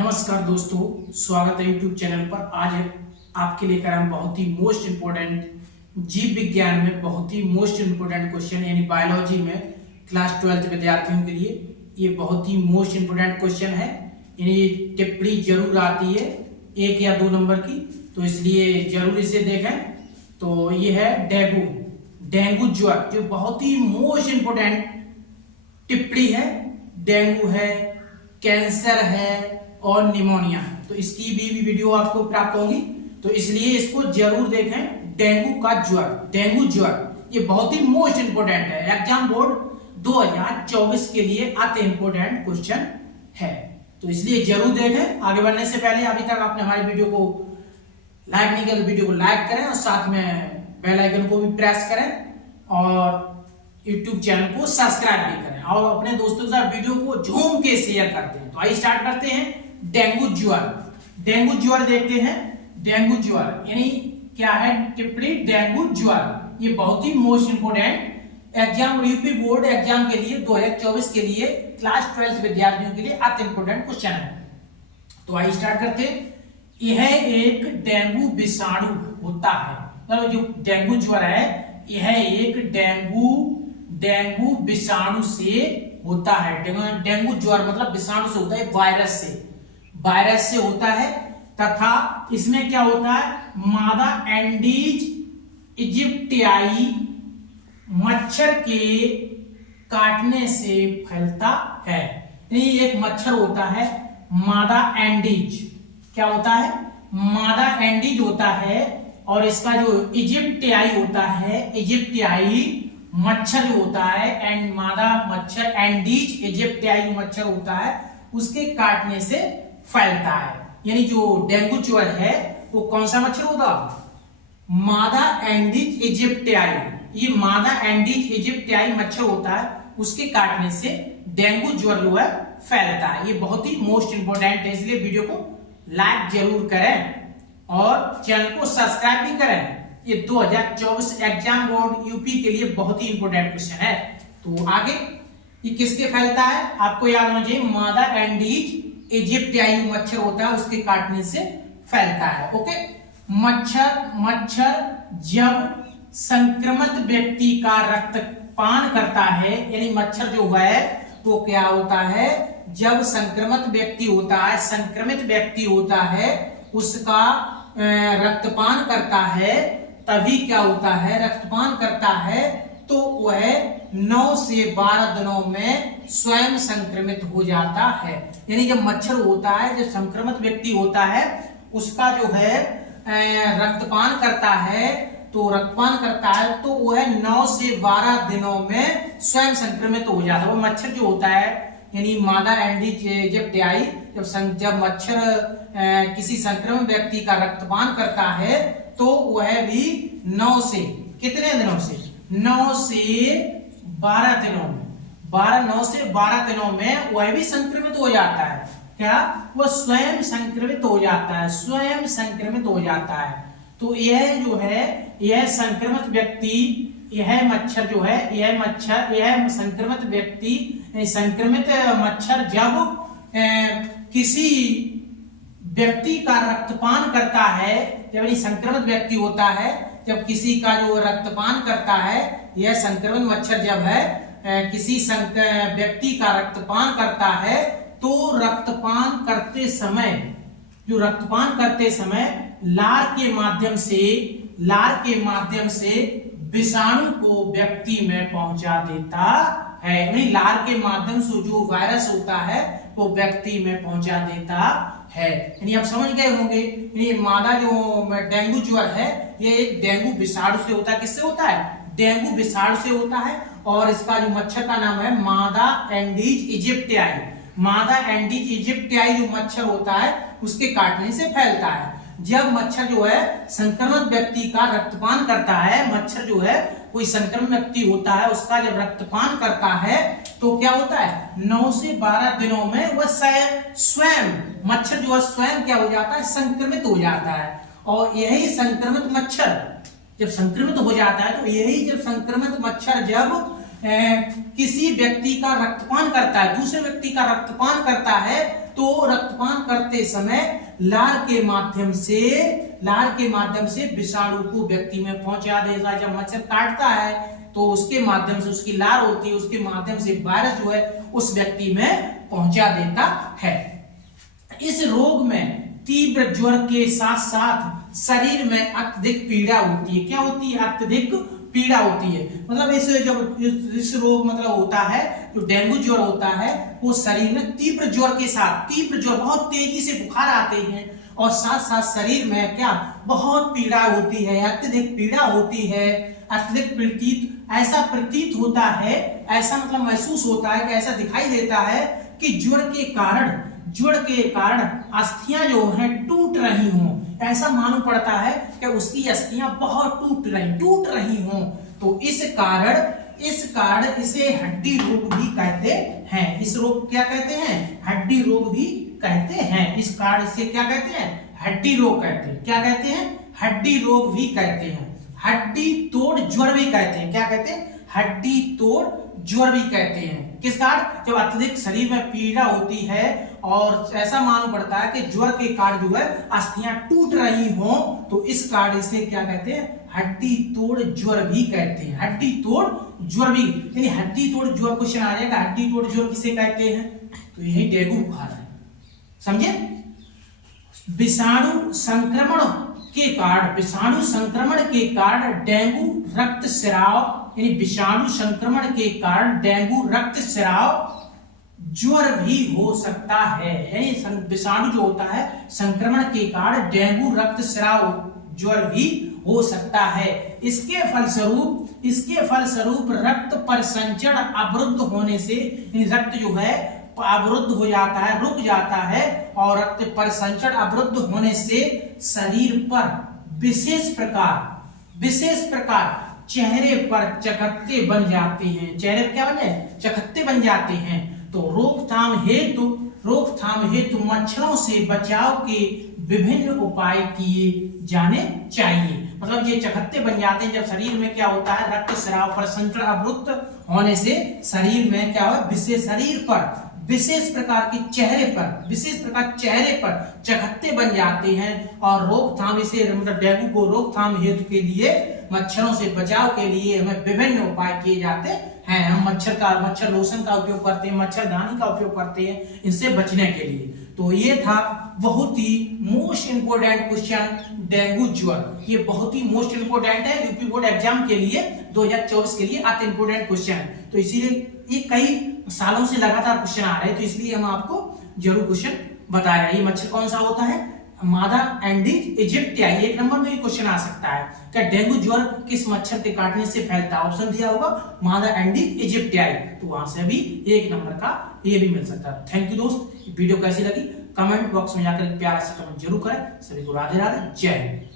नमस्कार दोस्तों, स्वागत है यूट्यूब चैनल पर। आज आपके लेकर हम बहुत ही मोस्ट इम्पोर्टेंट जीव विज्ञान में बहुत ही मोस्ट इम्पोर्टेंट क्वेश्चन यानी बायोलॉजी में क्लास 12 विद्यार्थियों के लिए ये बहुत ही मोस्ट इम्पोर्टेंट क्वेश्चन है। यानी टिप्पणी जरूर आती है 1 या 2 नंबर की, तो इसलिए जरूर इसे देखें। तो ये है डेंगू ज्वर, जो बहुत ही मोस्ट इम्पोर्टेंट टिप्पणी है। डेंगू है, कैंसर है और निमोनिया है, तो इसकी भी वीडियो आपको प्राप्त होगी, तो इसलिए इसको जरूर देखें। डेंगू ज्वर ये बहुत ही मोस्ट इंपोर्टेंट है। एग्जाम बोर्ड 2024 के लिए अति इंपोर्टेंट क्वेश्चन है, तो इसलिए जरूर देखें। आगे बढ़ने से पहले अभी तक आपने हमारी वीडियो को लाइक नहीं किया तो वीडियो को लाइक करें और साथ में बेल आइकन को भी प्रेस करें और YouTube चैनल को सब्सक्राइब भी करें और अपने दोस्तों के साथ वीडियो को झूम के शेयर करते हैं। तो आइए स्टार्ट करते हैं। डेंगू ज्वर देखते हैं। डेंगू ज्वर यानी क्या है टिप्पणी डेंगू ज्वर, ये बहुत ही most important exam UP board exam के लिए 2024 के लिए क्लास 12 विद्यार्थियों के लिए अति इंपोर्टेंट क्वेश्चन है। तो आइए स्टार्ट करते हैं। यह एक डेंगू विषाणु होता है, मतलब जो डेंगू ज्वर है यह एक डेंगू विषाणु से होता है। डेंगू ज्वर मतलब विषाणु से होता है, वायरस से होता है, तथा इसमें क्या होता है मादा एंडीज इजिप्टियाई मच्छर के काटने से फैलता है। ये एक मच्छर होता है मादा एंडीज, क्या होता है मादा एंडीज होता है, और इसका जो इजिप्टियाई होता है, इजिप्टियाई मच्छर होता है, एंड मादा मच्छर एंडीज इजिप्टियाई मच्छर होता है, उसके काटने से फैलता है। यानी जो डेंगू ज्वर है वो कौन सा मच्छर होता, मादा एंडीज इजिप्टियाई, ये मादा एंडीज इजिप्टियाई मच्छर होता है, उसके काटने से डेंगू ज्वर जो है फैलता है। ये बहुत ही मोस्ट इंपोर्टेंट है, इसलिए वीडियो को लाइक जरूर करें और चैनल को सब्सक्राइब भी करें। ये 2024 एग्जाम बोर्ड यूपी के लिए बहुत ही इंपोर्टेंट क्वेश्चन है। तो आगे ये किसके फैलता है आपको याद होना चाहिए, मादा एंडीज इजिप्टियाई मच्छर होता है, उसके काटने से फैलता है। ओके, मच्छर जब संक्रमित व्यक्ति का रक्तपान करता है, यानी मच्छर जो है वो क्या होता है, जब संक्रमित व्यक्ति होता है उसका रक्तपान करता है, तभी क्या होता है रक्तपान करता है तो वह 9 से 12 दिनों में स्वयं संक्रमित हो जाता है। यानी जब मच्छर होता है, जब संक्रमित व्यक्ति होता है, उसका जो है रक्तपान करता है तो वह 9 से 12 दिनों में स्वयं संक्रमित हो जाता है। वो मच्छर जो होता है यानी मादा एंडीज इजिप्टियाई, जब मच्छर किसी संक्रमित व्यक्ति का रक्तपान करता है तो वह भी 9 से 12 दिनों में 9 से 12 दिनों में वह भी संक्रमित हो जाता है। क्या वह स्वयं संक्रमित हो जाता है। तो यह जो है यह संक्रमित व्यक्ति, यह मच्छर जो है यह संक्रमित मच्छर जब किसी व्यक्ति का रक्तपान करता है, जब संक्रमित व्यक्ति होता है, जब किसी का जो रक्तपान करता है, यह संक्रमित मच्छर जब है किसी व्यक्ति का रक्तपान करता है तो रक्तपान करते समय लार के माध्यम से विषाणु को व्यक्ति में पहुंचा देता है। यानी लार के माध्यम से जो वायरस होता है वो व्यक्ति में पहुंचा देता है। यानी आप समझ गए होंगे, ये मादा जो डेंगू ज्वर है ये एक डेंगू विषाणु से होता है। किससे होता है, डेंगू विषाणु से होता है, और इसका जो मच्छर का नाम है मादा एंडीज इजिप्टियाई जो मच्छर होता है उसके काटने से फैलता है। जब मच्छर जो है संक्रमित व्यक्ति का रक्तपान करता है, मच्छर जो है कोई संक्रमित व्यक्ति होता है उसका जब रक्तपान करता है तो क्या होता है 9 से 12 दिनों में वह स्वयं मच्छर जो है स्वयं क्या हो जाता है, संक्रमित हो जाता है। और यही संक्रमित मच्छर जब संक्रमित हो जाता है, तो यही जब संक्रमित मच्छर जब किसी व्यक्ति का रक्तपान करता है, दूसरे व्यक्ति का रक्तपान करता है, तो रक्तपान करते समय लार के माध्यम से विषाणु को व्यक्ति में पहुंचा देगा। जब मच्छर काटता है तो उसके माध्यम से, उसकी लार होती है, उसके माध्यम से वायरस जो है उस व्यक्ति में पहुंचा देता है। इस रोग में तीव्र ज्वर के साथ साथ शरीर में अत्यधिक पीड़ा होती है। क्या होती है? अत्यधिक पीड़ा होती है। मतलब इस रोग मतलब होता है, जो डेंगू ज्वर होता है वो शरीर में तीव्र ज्वर के साथ, तीव्र ज्वर बहुत तेजी से बुखार आते हैं और साथ साथ शरीर में क्या बहुत पीड़ा होती है, अत्यधिक पीड़ा होती है, अत्यधिक ऐसा प्रतीत होता है, ऐसा मतलब महसूस होता है कि ऐसा दिखाई देता है कि ज्वर के कारण अस्थियां जो हैं टूट रही हों। ऐसा मालूम पड़ता है कि उसकी अस्थियां बहुत टूट रही हों। तो इस कारण इसे हड्डी रोग भी कहते हैं। इस रोग क्या कहते हैं? हड्डी रोग भी कहते हैं। इस कारण इसे क्या कहते हैं? हड्डी रोग कहते हैं। क्या कहते हैं? हड्डी रोग भी कहते हैं। हड्डी तोड़ ज्वर भी कहते हैं। क्या कहते हैं? हड्डी तोड़ ज्वर भी कहते हैं। किस कारण? जब अत्यधिक शरीर में पीड़ा होती है और ऐसा मालूम पड़ता है कि ज्वर के कारण जो है अस्थियां टूट रही हों, तो इस कारण इसे क्या कहते हैं? हड्डी तोड़ ज्वर भी कहते हैं। हड्डी तोड़ ज्वर भी, यानी हड्डी तोड़ ज्वर क्वेश्चन आ जाएगा। हड्डी तोड़ ज्वर किसे कहते हैं? तो यही डेंगू बुखार है। समझे? विषाणु संक्रमण के कारण डेंगू रक्त स्राव, यानी विषाणु संक्रमण के कारण डेंगू रक्त स्राव ज्वर भी हो सकता है। यानी विषाणु जो होता है संक्रमण के कारण डेंगू रक्त स्राव ज्वर भी हो सकता है। इसके फलस्वरूप रक्त परिसंचरण अवरुद्ध होने से, रक्त जो है अवरुद्ध हो जाता है, रुक जाता है, और रक्त परिसंचरण अवरुद्ध होने से शरीर पर विशेष प्रकार चेहरे पर चकत्ते बन जाते हैं। चेहरे पर क्या बन जाए? चकत्ते बन जाते हैं। तो रोकथाम हेतु मच्छरों से बचाव के विभिन्न उपाय किए जाने चाहिए। मतलब ये चकत्ते बन जाते हैं जब शरीर में क्या होता है? रक्त स्राव परिसंचरण अवरुद्ध होने से शरीर में क्या हो? विशेष प्रकार चेहरे पर चकत्ते बन जाते हैं। और रोकथाम, इसे मतलब डेंगू को रोकथाम हेतु के लिए, मच्छरों से बचाव के लिए हमें विभिन्न उपाय किए जाते हैं। हम मच्छर लोशन का उपयोग करते हैं, मच्छरदानी का उपयोग करते हैं इनसे बचने के लिए। तो ये था बहुत ही मोस्ट इंपोर्टेंट क्वेश्चन, डेंगू ज्वर। ये बहुत ही मोस्ट इंपोर्टेंट है, यूपी बोर्ड एग्जाम के लिए 2024 के लिए अति इंपोर्टेंट क्वेश्चन है। तो इसीलिए ये कई सालों से लगातार क्वेश्चन आ रहे हैं, तो इसलिए हम आपको जरूर क्वेश्चन बताया। ये मच्छर कौन सा होता है? मादा एंडीज इजिप्टियाई। 1 नंबर में क्वेश्चन आ सकता है कि डेंगू ज्वर किस मच्छर के काटने से फैलता है? ऑप्शन दिया होगा मादा एंडीज इजिप्टियाई, तो वहां से भी 1 नंबर का ये भी मिल सकता है। थैंक यू दोस्त। वीडियो कैसी लगी कमेंट बॉक्स में जाकर प्यारा से कमेंट जरूर करें। सभी को राधे राधे, जय हिंद।